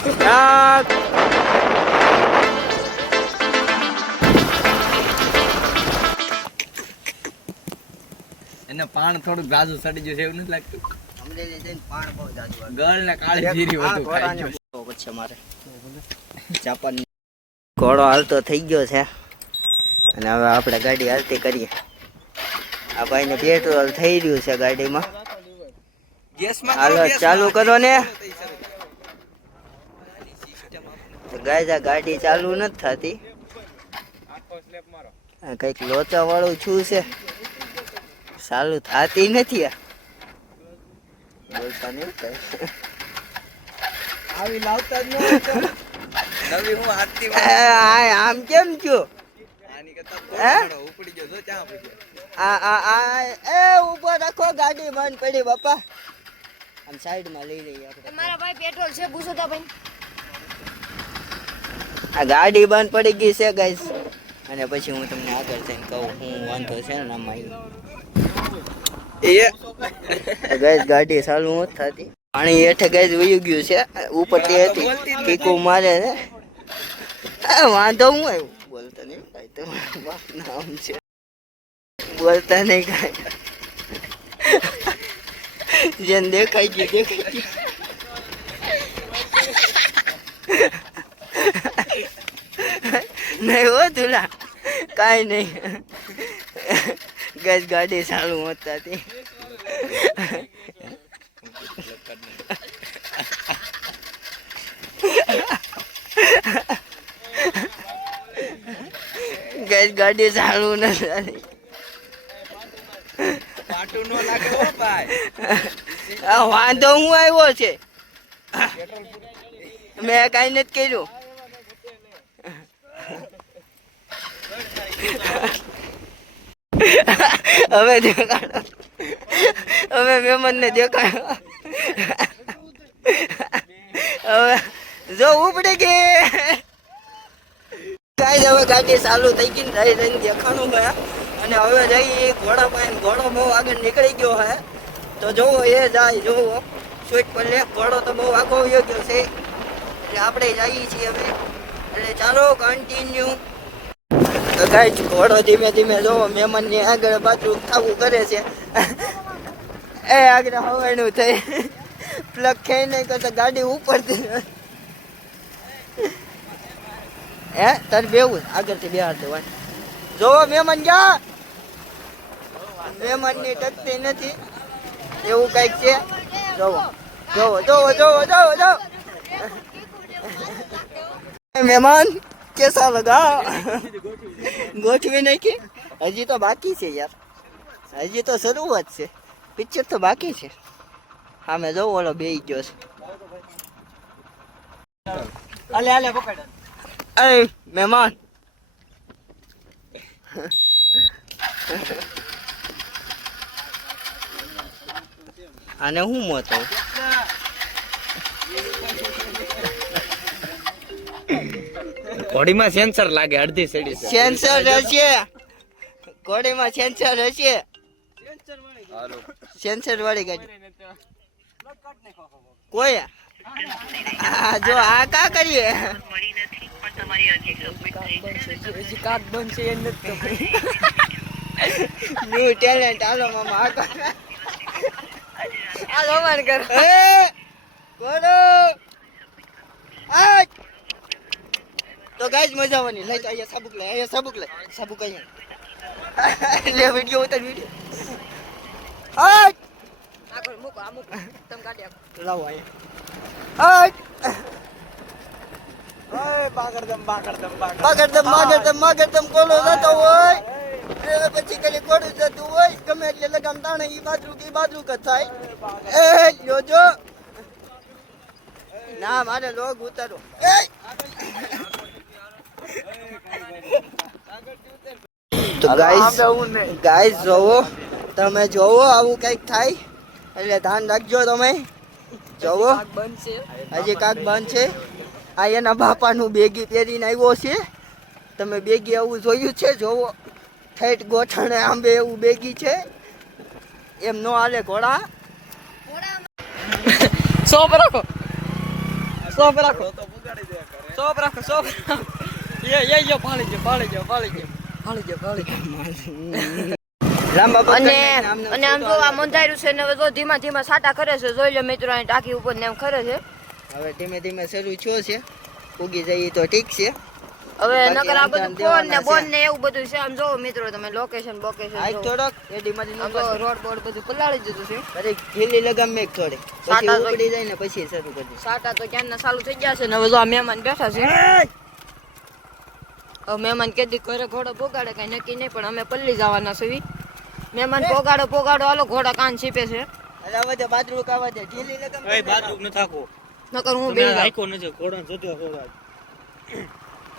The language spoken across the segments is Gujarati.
એને પાણ થોડું ગાજુ સડી ગયું છે એવું નથી લાગતું. ગળ ને કાળી જીરી વધુ ખાઈ ગયો પછી મારે જાપાન ઘોડો હાલતો થઈ ગયો છે અને હવે આપણે ગાડી હાલતી કરીએ. આ ભાઈને પેટ્રોલ થઈ રહ્યું છે ગાડીમાં. હાલો ચાલુ કરો ને. ગાય ગાડી ચાલુ નથી થતી. કઈક લોચા વાળું છું છે, ચાલુ થતી નથી. બોલતા નહીં આવી લાવતા જ નવી હું હાથથી આમ કેમ થયો? આની કરતા ઉપડી ગયો જો ચા એ ઉભો રાખો, ગાડી બંધ પડી બાપા. આમ સાઈડમાં લઈ લઈએ આપણે. મારા ભાઈ પેટ્રોલ છે પૂછો તો ભાઈ. આ ગાડી બંધ પડી ગઈ છે ગાઈસ, અને પછી હું તમને આગળ જઈને કહું હું વાંધો છે ને આમાં. ગાઈસ ગાડી ચાલુ નથી થતી. પાણી હેઠે ગાઈસ વયું ગયું છે, ઉપર તે હતી કીકુ મારે છે. વાંધો હું આવ્યું બોલતા નહીં કાંઈ, તમારું બાપ નામ છે બોલતા નહીં કાંઈ. જેને દેખાઈ ગયું દેખાઈ ગયું. નહીં હો તુલા કાંઈ નહીં. ગઈ ગાડી ચાલુ હોતી. ગઈ ગાડી ચાલુ નથી. પાટું નો લાગે હો ભાઈ. વાંધો હું આવ્યો છે, મેં કાંઈ નથી કર્યું. હવે દેખાડો, હવે મહેમાનને દેખાડો. હવે જો ઉપડી ગઈ ગાઈસ. હવે ગાડી ચાલુ થઈ ગઈ, રહી રહીને દેખાણું હે. અને હવે જઈ ઘોડા પાસે, ઘોડો બહુ આગળ નીકળી ગયો હે. તો જોવો એ જાય, જોવો સ્વીટ પર લે. ઘોડો તો બહુ આગો વયો ગયો છે, એટલે આપણે જઈએ છીએ હવે. એટલે ચાલો કન્ટિન્યુ. તો ગાઈસ ઘોડો ધીમે ધીમે જોવો મહેમાનની આગળ પાછું ખાવું કરે છે. એ આગળ હવાનું થઈ પ્લગ ખાઈ નહીં કરતા ગાડી ઉપરથી. હે તાર બેવું આગળથી બેહાર દેવાય. જોવો મહેમાન ગયા, મહેમાનની ટકતી નથી એવું કઈક છે. જોવો જોવો જોવો જોવો જોવો જોવો. મહેમાન કેસા લગા? ગોઠવી નાખી? હજી તો બાકી છે યાર, હજી તો શરૂઆત છે, પિક્ચર તો બાકી છે. હા મેં જોવો ઓલો બેહી ગયો છે. આલે આલે પકડ. એ મહેમાન આને હું મોતો ઘોડીમાં સેન્સર લાગે અડધી સડી. સેન્સર હશે ઘોડીમાં, સેન્સર હશે. સેન્સર વાળી ગાડી કોઈ જો આ કા કરીએ કાક બનશે એ નથી ન્યુ ટેલેન્ટ. હાલો મામા હાલો માન કરો. એ ઘોડો આ તો ગાઈસ મજા આવવાની. લઈ અહીંયા સાબુક લે, અહીંયા સાબુક લે, સાબુક અહીંયા લે. વિડિયો ઉતાર વિડિયો. આગળ મૂકો આ મૂકો તમે કાઢી આપો. લાવો અહીંયા. બાગડદમ બાગડદમ બાગડદમ બાગડદમ બાગડદમ કોલો જતો હોય પછી કલી કોડું જતું હોય ગમે એટલે લગામ તાણે ઈ બાજુ કે થાય. એ જોજો ના મારે લોગ ઉતારો. તો ગાઈસ જોવો, તમે જોવો આવું કઈક થાય એટલે ધ્યાન રાખજો. તમે જોવો હજી કાક બંધ છે. આ એના બાપાનું બેગી પહેરીને આવ્યો છે. તમે બેગી આવું જોયું છે? જોવો ઠેઠ ગોઠણે આંબે એવું બેગી છે. એમ નો હાલે ઘોડા. 100 પર રાખો, 100 સોપ રાખો તો બગાડી દે કરે. સોપ રાખો સોપ એ જો પાળી ગયો લાંબા અને આમ જો આ મંધાર્યું છે ને હવે જો ધીમા ધીમા સાટા કરે છે જોઈ લો મિત્રો અહીં ટાંકી ઉપર ને એમ ખરે છે હવે ધીમે ધીમે શરૂ થયો છે ઉગી જઈએ તો ઠીક છે હવે બાકી નકર આ આમ બધું તો ફોન ને દેવાના બોન ને એવું બધું છે આમ જોવો મિત્રો તમે લોકેશન આજ બોકેશન થોડોક એડીમાંથી આમ તો રોડ બોર્ડ બધું પલાળી દીધું છે અરે ઢીલી લગામ મેક થોડી પછી સાટા તો- ઉકળી જાય ને પછી શરૂ કરી સાટા તો ક્યાંના ચાલુ થઈ ગયા છે ને હવે જો આ મહેમાન બેઠા છે હવે મહેમાન કેદી ઘરે ઘોડો પોગાડે કઈ નક્કી નહીં પણ અમે પલ્લી જવાના છે મહેમાન પોગાડો હાલો ઘોડા કાન છીપે છે અરે હવે તો બાદરૂ કાવા દે ઢીલી લગામ એ બાજુ ન થાકો નકર હું તમે બેસી જાઉં. આઈકો નજર ઘોડો જોજો થોડા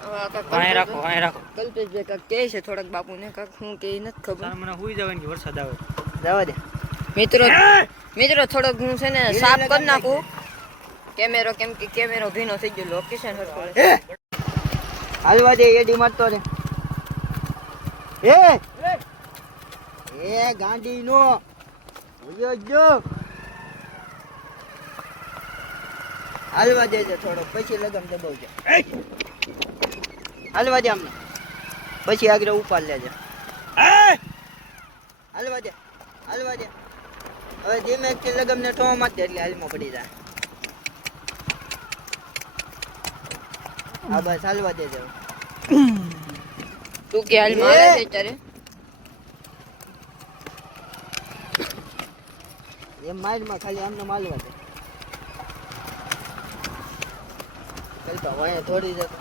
હવે આ કાંઈક વાય રાખો વાય રાખો કલ્પેશભાઈ કાંઈક કહે છે થોડાક બાપુને કાંઈક હું કે નથી ખબર તાર મને હુઈ જવાની વરસાદ આવે જવા દે મિત્રો થોડોક હું છે ને સાફ કરી નાખું કેમેરો કેમ કે કેમેરો ભીનો થઈ ગયો લોકેશન હરખું હાલવા દે એડી મારતો રે એ ગાંડી નો જો હાલવા દેજે થોડો પછી લગમ દબાવજે હાલવા દે અમને પછી આગળ ઉપાડ લેજે હાલવા દે હવે ધીમે થી લગમ ને ઠો માર દે એટલે હાલમાં પડી જાય હા બસ હાલવા દેજે તું કે હાલ મારે છે ત્યારે એમ મારમાં ખાલી આમને માલવા દે ચાલતો વાય થોડી જતો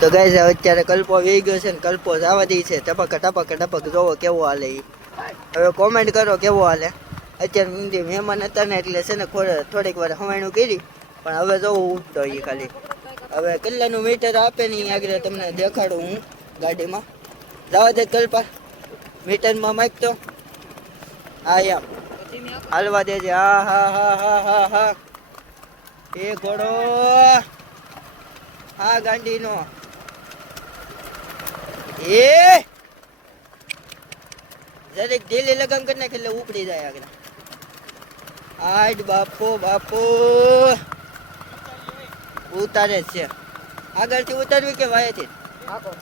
તો ગાઈસ અત્યારે કલ્પો વેઈ ગયો છે ને કલ્પો જવા દે છે ટપક જોવો કેવો હાલે ઈ હવે કોમેન્ટ કરો કેવો હાલે અત્યારે ઊંધી મહેમાન હતા ને એટલે છે ને થોડીક વાર હવાણું કરી પણ હવે જોવું ઉઠતો ઈ ખાલી હવે કેટલાનું મીટર આપે ને ઈ આગળ તમને દેખાડું હું ગાડીમાં જવા દે કલ્પા મીટરમાં માઈક તો હા એમ હાલવા દેજે હા એ ઘોડો હા ગાંડીનો એ જરીક ઢીલી લગામ કરી નાખે એટલે ઉપડી જાય આગળ આડ બાપો ઉતારે જ છે આગળથી ઉતારવી કે વાયેથી આગળ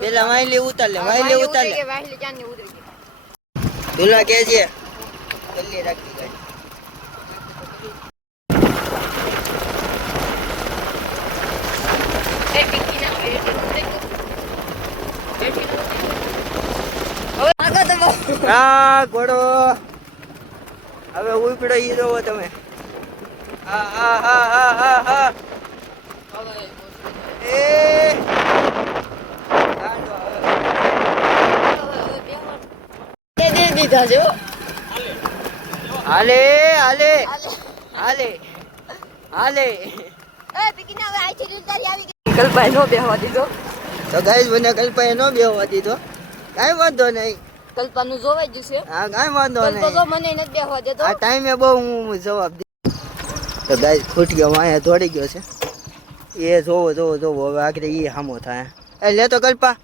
પેલા વાયલી ઉતાર લે વાયલી ઉતાર લે વાહલી ક્યાંની ઉતરી ગઈ દુલા કે છે જલ્દી રાખી ગાડી એ ટીકી ના હોય એટલે ઉતરી ગઈ. હવે આગળ તો બહુ. હા ઘોડો હવે ઉપડો ઈ જોવો તમે હા હવે એ ગાંડો હવે. તે દે દીધા છે હો. હાલે એ પીકીને હવે આઈથી ઉતારી આવી ગઈ. કલ્પાએ નો બેહવા દીધો. તો ગાઈસ મને કલ્પાએ નો બેહવા દીધો કાંઈ વાંધો નહીં કલ્પાનું જોવાઈ ગયું છે. હા કાંઈ વાંધો કલ્પો નહીં જો મને નથી બેહવા દેતો. આ ટાઈમે બહુ હું જવાબ દે તો ગાઈસ ખૂટ ગયો વાયા દોડી ગયો છે એ જોવો હવે આગળ ઈ હામો થાય એ લે તો કલ્પા